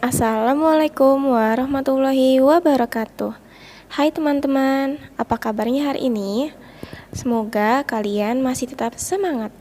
Assalamualaikum warahmatullahi wabarakatuh. Hai teman-teman, apa kabarnya hari ini? Semoga kalian masih tetap semangat.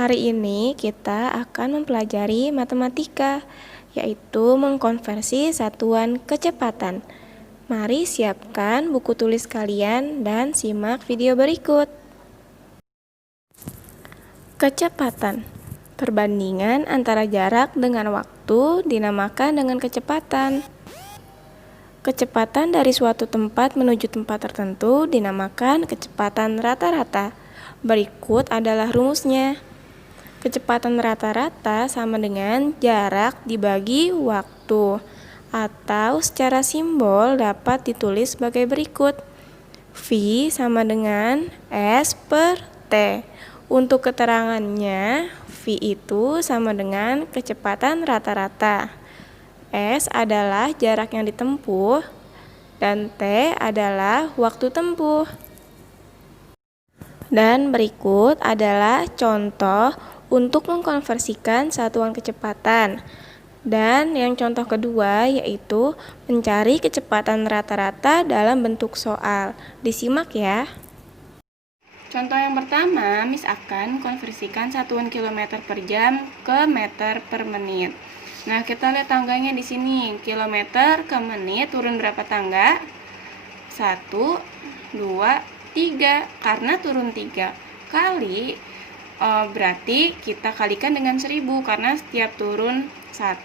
Hari ini kita akan mempelajari matematika, yaitu mengkonversi satuan kecepatan. Mari siapkan buku tulis kalian dan simak video berikut. Kecepatan. Perbandingan antara jarak dengan waktu dinamakan dengan kecepatan. Kecepatan dari suatu tempat menuju tempat tertentu dinamakan kecepatan rata-rata. Berikut adalah rumusnya. Kecepatan rata-rata sama dengan jarak dibagi waktu, atau secara simbol dapat ditulis sebagai berikut. V sama dengan S per T. Untuk keterangannya, V itu sama dengan kecepatan rata-rata. S adalah jarak yang ditempuh, dan T adalah waktu tempuh. Dan berikut adalah contoh untuk mengkonversikan satuan kecepatan. Dan yang contoh kedua yaitu mencari kecepatan rata-rata dalam bentuk soal. Disimak ya. Contoh yang pertama, Miss akan konversikan satuan kilometer per jam ke meter per menit. Nah, kita lihat tangganya di sini. Kilometer ke menit turun berapa tangga? 1, 2, 3. Karena turun 3 kali, berarti kita kalikan dengan 1000. Karena setiap turun 1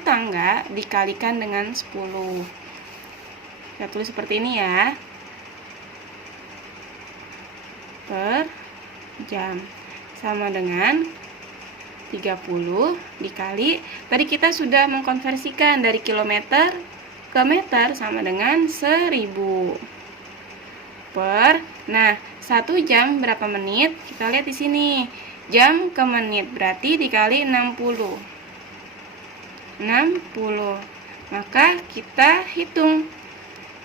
tangga dikalikan dengan 10. Kita tulis seperti ini ya. Per jam sama dengan 30 dikali, tadi kita sudah mengkonversikan dari kilometer ke meter sama dengan 1000 per. Nah, 1 jam berapa menit? Kita lihat di sini. Jam ke menit berarti dikali 60. Maka kita hitung.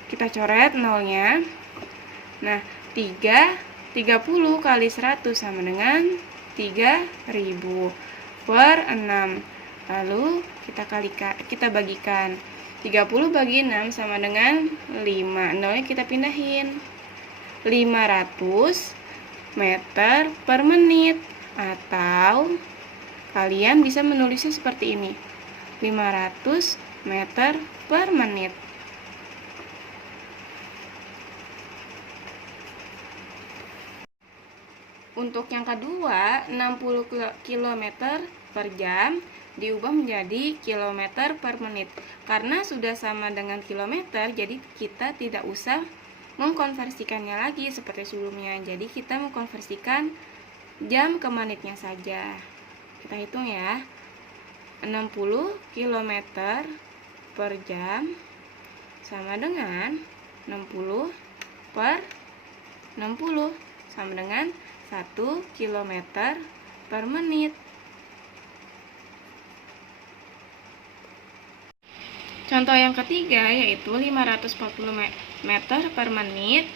Kita coret nolnya. Nah, 30 kali 100 sama dengan 3000 per 6. Lalu kita bagikan. 30 bagi 6 sama dengan 5. Nolnya kita pindahin. 500 meter per menit. Atau kalian bisa menulisnya seperti ini. 500 meter per menit. Untuk yang kedua, 60 km per jam diubah menjadi kilometer per menit. Karena sudah sama dengan kilometer, jadi kita tidak usah mengkonversikannya lagi seperti sebelumnya. Jadi kita mengkonversikan jam ke menitnya saja. Kita hitung ya. 60 km per jam sama dengan 60 per 60 sama dengan 1 km per menit. Contoh yang ketiga yaitu 540 meter per menit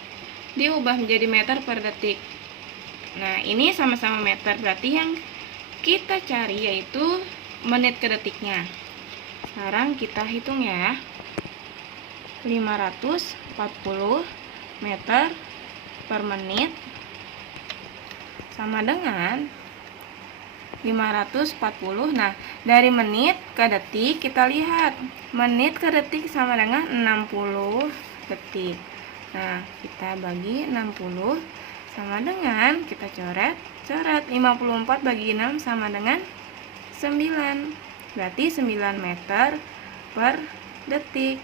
diubah menjadi meter per detik. Nah, ini sama-sama meter, berarti yang kita cari yaitu menit ke detiknya. Sekarang kita hitung ya. 540 meter per menit sama dengan 540. Nah, dari menit ke detik kita lihat. Menit ke detik sama dengan 60 detik. Nah, kita bagi 60 sama dengan, kita coret 54 bagi 6 sama dengan 9. Berarti 9 meter per detik.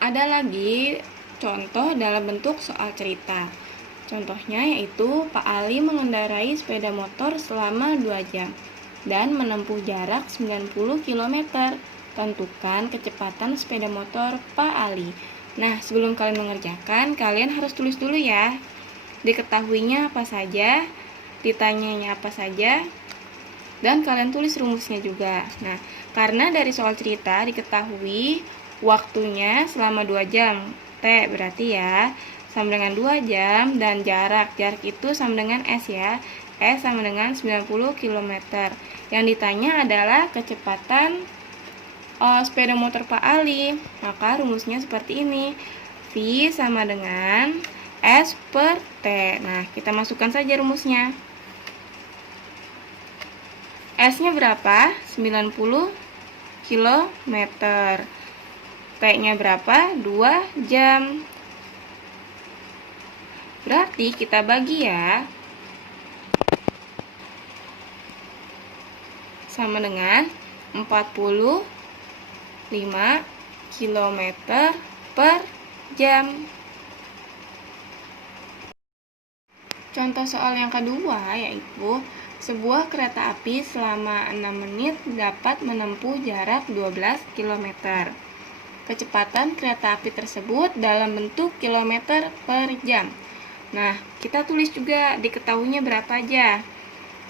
Ada lagi contoh dalam bentuk soal cerita. Contohnya yaitu Pak Ali mengendarai sepeda motor selama 2 jam dan menempuh jarak 90 km. Tentukan kecepatan sepeda motor Pak Ali. Nah, sebelum kalian mengerjakan, kalian harus tulis dulu ya. Diketahuinya apa saja, ditanyanya apa saja, dan kalian tulis rumusnya juga. Nah, karena dari soal cerita diketahui waktunya selama 2 jam. T berarti ya, sama dengan 2 jam, dan jarak itu sama dengan S ya. S sama dengan 90 km. Yang ditanya adalah kecepatan sepeda motor Pak Ali. Maka rumusnya seperti ini. V sama dengan S per T. Nah, kita masukkan saja rumusnya. S-nya berapa? 90 km. T-nya berapa? 2 jam. Berarti kita bagi ya. Sama dengan 45 km per jam. Contoh soal yang kedua yaitu sebuah kereta api selama 6 menit dapat menempuh jarak 12 km. Kecepatan kereta api tersebut dalam bentuk kilometer per jam. Nah, kita tulis juga diketahuinya berapa aja.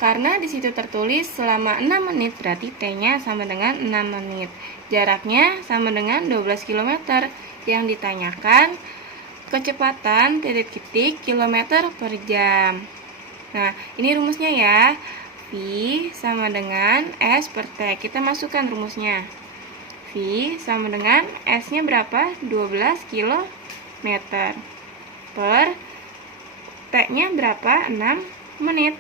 Karena di situ tertulis selama 6 menit berarti T-nya sama dengan 6 menit. Jaraknya sama dengan 12 km. Yang ditanyakan kecepatan kilometer per jam. Nah, ini rumusnya ya. V sama dengan S per T. Kita masukkan rumusnya. V sama dengan S-nya berapa? 12 km. Per T-nya berapa? 6 menit.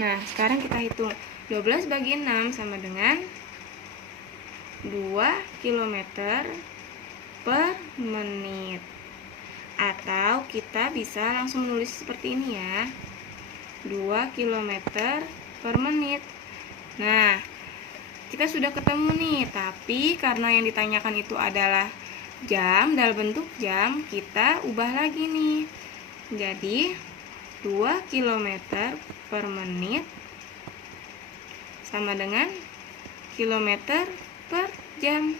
Nah, sekarang kita hitung. 12 bagi 6 sama dengan 2 km per menit. Atau kita bisa langsung menulis seperti ini ya. 2 km per menit. Nah, kita sudah ketemu nih. Tapi karena yang ditanyakan itu adalah jam, dalam bentuk jam, kita ubah lagi nih. Jadi 2 km per menit sama dengan kilometer per jam.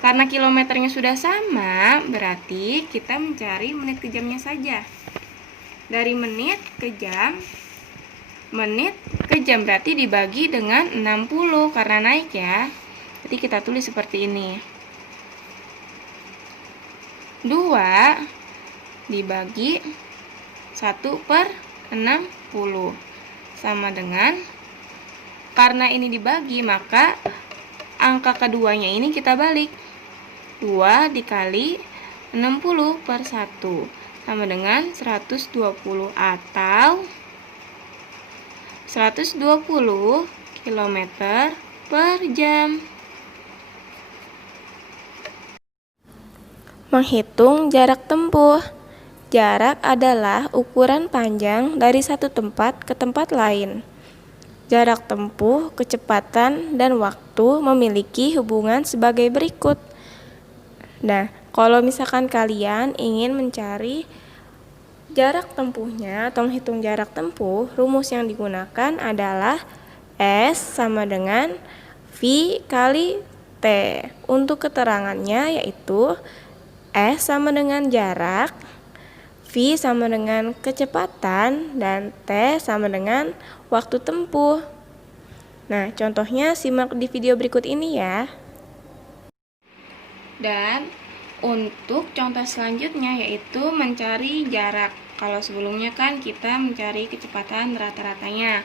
Karena kilometernya sudah sama, berarti kita mencari menit ke jamnya saja. Dari menit ke jam berarti dibagi dengan 60 karena naik ya. Jadi kita tulis seperti ini. 2 dibagi 1 per 60 sama dengan, karena ini dibagi maka angka keduanya ini kita balik. 2 dikali 60 per 1 sama dengan 120 atau 120 km per jam. Menghitung jarak tempuh. Jarak adalah ukuran panjang dari satu tempat ke tempat lain. Jarak tempuh, kecepatan, dan waktu memiliki hubungan sebagai berikut. Nah, kalau misalkan kalian ingin mencari jarak tempuhnya atau menghitung jarak tempuh, rumus yang digunakan adalah S sama dengan V kali T. Untuk keterangannya yaitu S sama dengan jarak, V sama dengan kecepatan, dan T sama dengan waktu tempuh. Nah, contohnya simak di video berikut ini ya. Dan untuk contoh selanjutnya yaitu mencari jarak. Kalau sebelumnya kan kita mencari kecepatan rata-ratanya.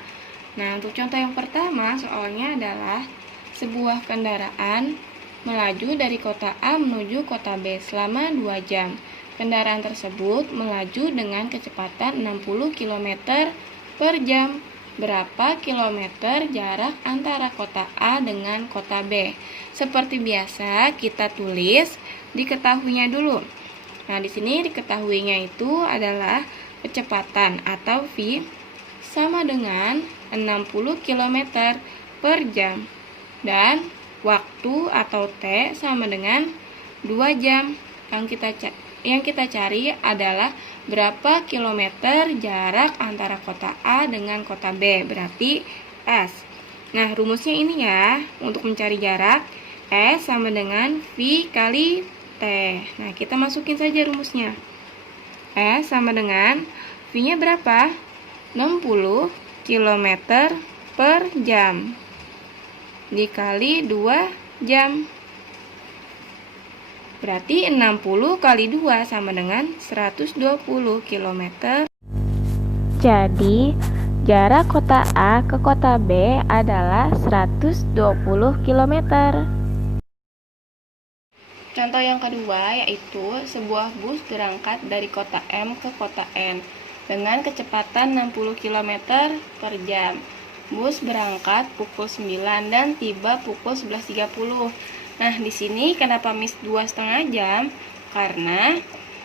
Nah, untuk contoh yang pertama soalnya adalah sebuah kendaraan melaju dari kota A menuju kota B selama 2 jam. Kendaraan tersebut melaju dengan kecepatan 60 km per jam. Berapa kilometer jarak antara kota A dengan kota B? Seperti biasa, kita tulis diketahuinya dulu. Nah, di sini diketahuinya itu adalah kecepatan atau V sama dengan 60 km per jam. Dan waktu atau T sama dengan 2 jam. Yang kita cari adalah berapa kilometer jarak antara kota A dengan kota B, berarti S. Nah, rumusnya ini ya, untuk mencari jarak, S sama dengan V kali T. Nah, kita masukin saja rumusnya. S sama dengan V-nya berapa? 60 km per jam dikali 2 jam. Berarti 60 kali 2 sama dengan 120 km. Jadi, jarak kota A ke kota B adalah 120 km. Contoh yang kedua yaitu sebuah bus berangkat dari kota M ke kota N dengan kecepatan 60 km per jam. Bus berangkat pukul 9 dan tiba pukul 11.30. Nah, di sini kenapa miss 2,5 jam? Karena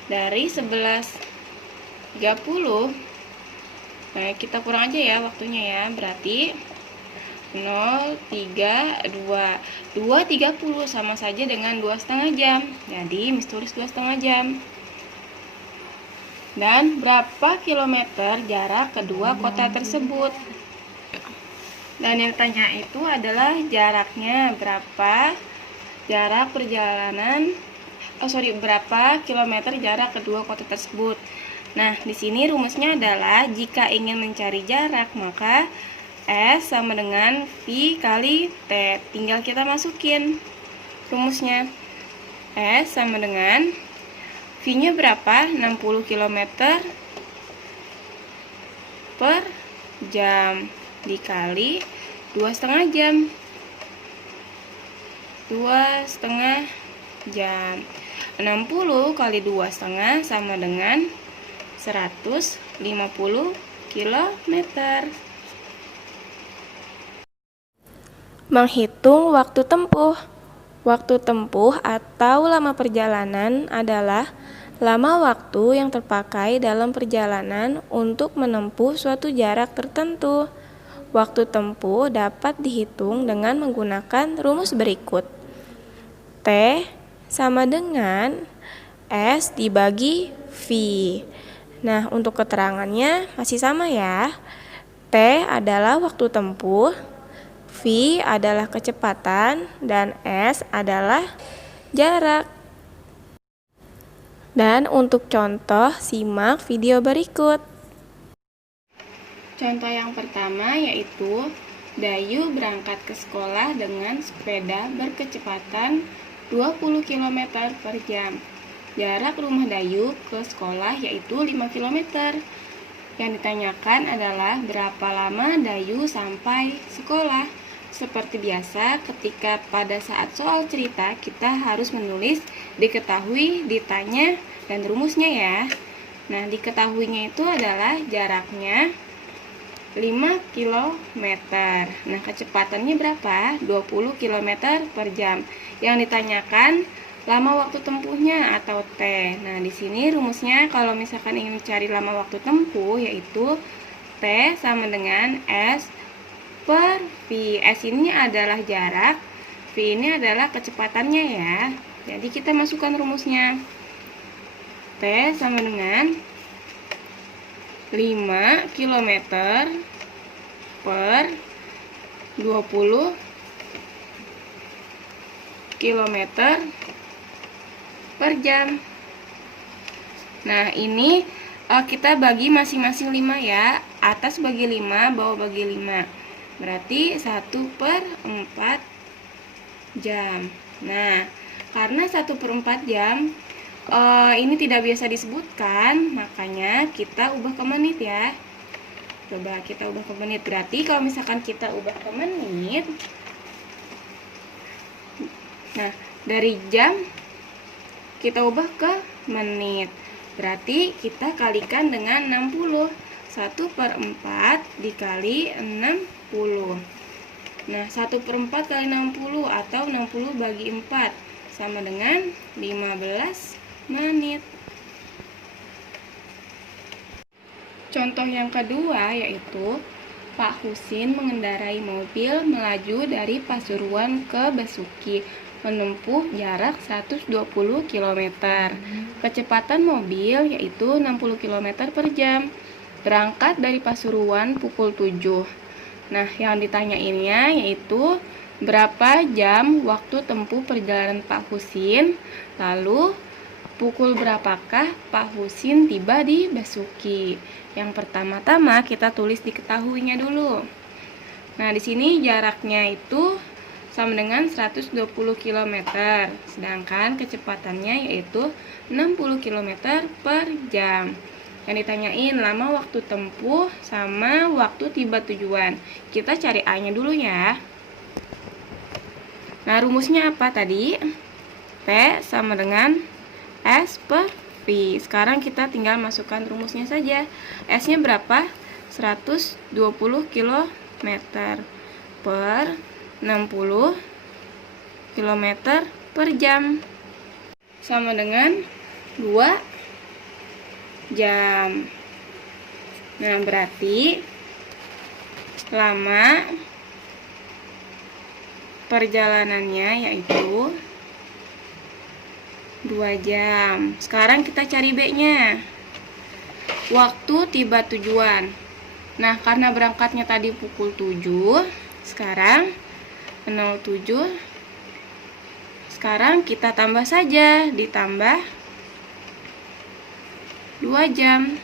dari 11.30, nah kita kurang aja ya waktunya ya. Berarti 0,32 2,30 sama saja dengan 2,5 jam. Jadi miss tulis 2,5 jam. Dan berapa kilometer jarak kedua kota tersebut? Dan yang ditanya itu adalah jaraknya berapa, jarak perjalanan, berapa kilometer jarak kedua kota tersebut. Nah, di sini rumusnya adalah jika ingin mencari jarak, maka S sama dengan V kali T. Tinggal kita masukin rumusnya. S sama dengan V-nya berapa? 60 km per jam dikali 2,5 jam. 2,5 jam. 60 kali 2,5 sama dengan 150 km. Menghitung waktu tempuh. Waktu tempuh atau lama perjalanan adalah lama waktu yang terpakai dalam perjalanan untuk menempuh suatu jarak tertentu. Waktu tempuh dapat dihitung dengan menggunakan rumus berikut. T sama dengan S dibagi V. Nah, untuk keterangannya masih sama ya. T adalah waktu tempuh, V adalah kecepatan, dan S adalah jarak. Dan untuk contoh, simak video berikut. Contoh yang pertama yaitu Dayu berangkat ke sekolah dengan sepeda berkecepatan 20 km per jam. Jarak rumah Dayu ke sekolah yaitu 5 km. Yang ditanyakan adalah berapa lama Dayu sampai sekolah. Seperti biasa, ketika pada saat soal cerita, kita harus menulis diketahui, ditanya, dan rumusnya ya. Nah, diketahuinya itu adalah jaraknya 5 km. Nah, kecepatannya berapa? 20 km per jam. Yang ditanyakan lama waktu tempuhnya atau T. Nah, di sini rumusnya kalau misalkan ingin mencari lama waktu tempuh yaitu T sama dengan S per V. S ini adalah jarak, V ini adalah kecepatannya ya. Jadi kita masukkan rumusnya. T sama dengan 5 km per 20 km per jam. Nah, ini kita bagi masing-masing 5 ya. Atas bagi 5, bawah bagi 5. Berarti 1/4 jam. Nah, karena 1/4 jam ini tidak biasa disebutkan, makanya kita ubah ke menit ya. Coba kita ubah ke menit. Berarti kalau misalkan kita ubah ke menit, nah dari jam kita ubah ke menit. Berarti kita kalikan dengan 60. 1/4 dikali 60. Nah, 1/4 kali 60 atau 60 bagi 4 sama dengan 15 menit. Contoh yang kedua yaitu Pak Husin mengendarai mobil melaju dari Pasuruan ke Besuki menempuh jarak 120 km. Kecepatan mobil yaitu 60 km per jam. Berangkat dari Pasuruan pukul 7. Nah, yang ditanyainnya yaitu berapa jam waktu tempuh perjalanan Pak Husin, lalu pukul berapakah Pak Husin tiba di Besuki. Yang pertama-tama kita tulis diketahuinya dulu. Nah, di sini jaraknya itu sama dengan 120 km, sedangkan kecepatannya yaitu 60 km per jam. Yang ditanyain lama waktu tempuh sama waktu tiba tujuan. Kita cari A-nya dulu ya. Nah, rumusnya apa tadi? T sama dengan S per V. Sekarang kita tinggal masukkan rumusnya saja. S-nya berapa? 120 km per 60 km per jam sama dengan 2 jam. Nah, berarti lama perjalanannya yaitu 2 jam. Sekarang kita cari B-nya. Waktu tiba tujuan. Nah, karena berangkatnya tadi pukul 7, sekarang 07. Sekarang kita tambah saja, ditambah 2 jam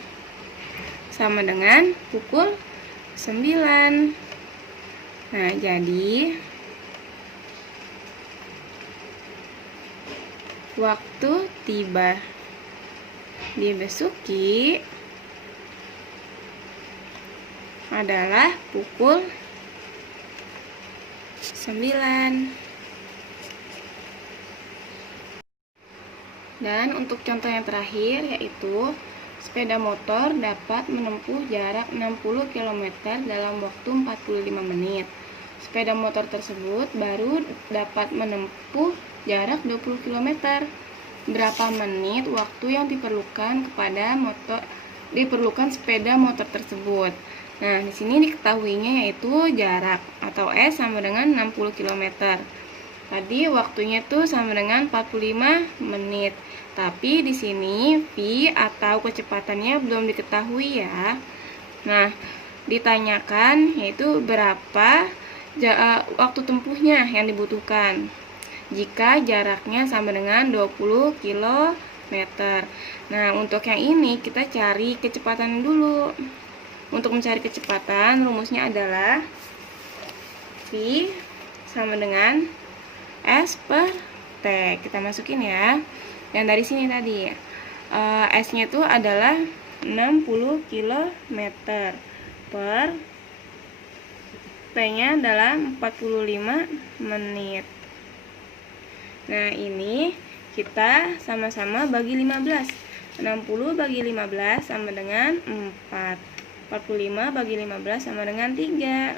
sama dengan pukul 9. Nah, jadi waktu tiba di Besuki adalah pukul 9. Dan untuk contoh yang terakhir yaitu sepeda motor dapat menempuh jarak 60 km dalam waktu 45 menit. Sepeda motor tersebut baru dapat menempuh jarak 20 km. Berapa menit waktu yang diperlukan sepeda motor tersebut? Nah, di sini diketahuinya yaitu jarak atau S sama dengan 60 km. Tadi waktunya tuh sama dengan 45 menit. Tapi di sini V atau kecepatannya belum diketahui ya. Nah, ditanyakan yaitu berapa waktu tempuhnya yang dibutuhkan jika jaraknya sama dengan 20 km. Nah, untuk yang ini kita cari kecepatan dulu. Untuk mencari kecepatan, rumusnya adalah V sama dengan S per T. Kita masukin ya. Yang dari sini tadi, S-nya itu adalah 60 km per T-nya adalah 45 menit. Nah, ini kita sama-sama bagi 15. 60 bagi 15 sama dengan 4. 45 bagi 15 sama dengan 3.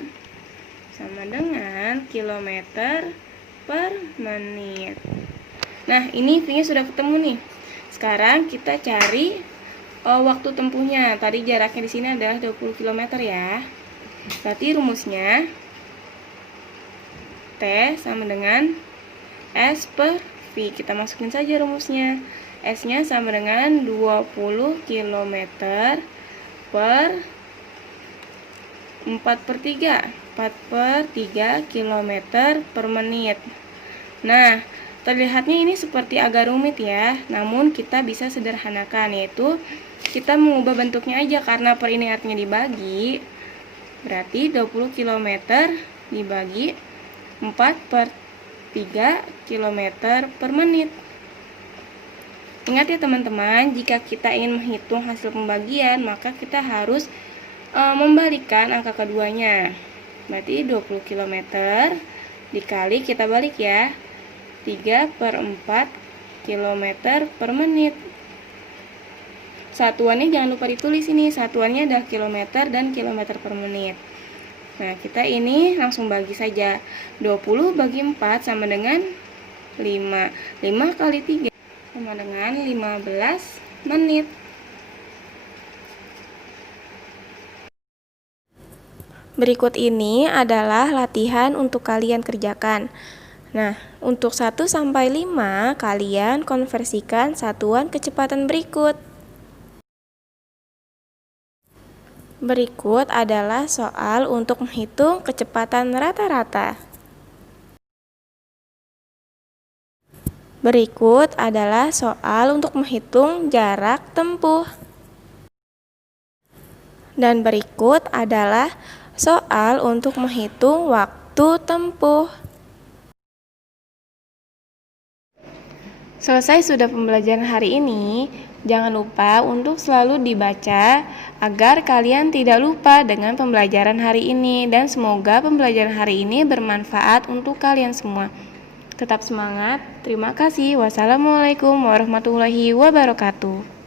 Sama dengan kilometer per menit. Nah, ini V-nya sudah ketemu nih. Sekarang kita cari waktu tempuhnya. Tadi jaraknya di sini adalah 20 km ya. Berarti rumusnya T sama dengan S per V. Kita masukin saja rumusnya. S-nya sama dengan 20 km per 4/3 km per menit. Nah, terlihatnya ini seperti agak rumit ya, namun kita bisa sederhanakan, yaitu kita mengubah bentuknya aja karena per ini artinya dibagi. Berarti 20 km dibagi 4/3 km per menit. Ingat ya teman-teman, jika kita ingin menghitung hasil pembagian, maka kita harus membalikkan angka keduanya. Berarti 20 km dikali, kita balik ya, 3/4 km per menit. Satuannya jangan lupa ditulis ini, satuannya adalah kilometer dan kilometer per menit. Nah, kita ini langsung bagi saja. 20 bagi 4 sama dengan 5. 5 kali 3 sama dengan 15 menit. Berikut ini adalah latihan untuk kalian kerjakan. Nah, untuk 1 sampai 5 kalian konversikan satuan kecepatan berikut. Berikut adalah soal untuk menghitung kecepatan rata-rata. Berikut adalah soal untuk menghitung jarak tempuh. Dan berikut adalah soal untuk menghitung waktu tempuh. Selesai sudah pembelajaran hari ini, jangan lupa untuk selalu dibaca agar kalian tidak lupa dengan pembelajaran hari ini, dan semoga pembelajaran hari ini bermanfaat untuk kalian semua. Tetap semangat. Terima kasih. Wassalamualaikum warahmatullahi wabarakatuh.